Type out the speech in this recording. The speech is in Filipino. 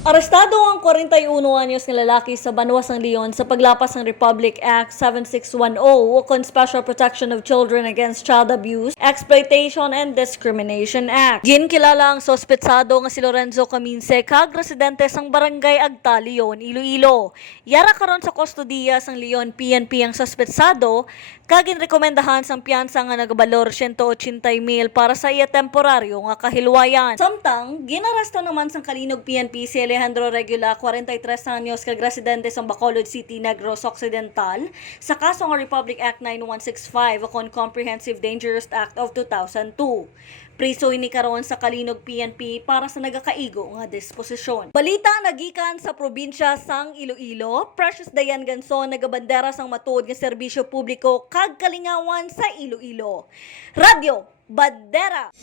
Arestado ang 41 anyos na lalaki sa Banwas ng Leon sa paglapas ng Republic Act 7610 o Special Protection of Children Against Child Abuse, Exploitation and Discrimination Act. Ginkilala ang sospetsado nga si Lorenzo Caminse kag residente sang Barangay Agta, Leon, Iloilo. Yara karon sa kustodiya sang Leon PNP ang sospetsado kag ginrekomendahan sang piyansa nga nagabalor 180,000 para sa iya temporaryo nga kahilwayan. Samtang ginaresto naman sang Kalinog PNP si Alejandro Regula, 43 anyos, kag residente sa Bacolod City, Negros Occidental, sa kaso ng Republic Act 9165 o Comprehensive Dangerous Act of 2002. Priso ini karon sa Kalinog PNP para sa nagakaigo nga disposisyon. Balita nagikan sa probinsya sang Iloilo, Precious Dayan Ganson nagabandera sang matuod nga serbisyo publiko kag kalingawan sa Iloilo. Radio Bandera.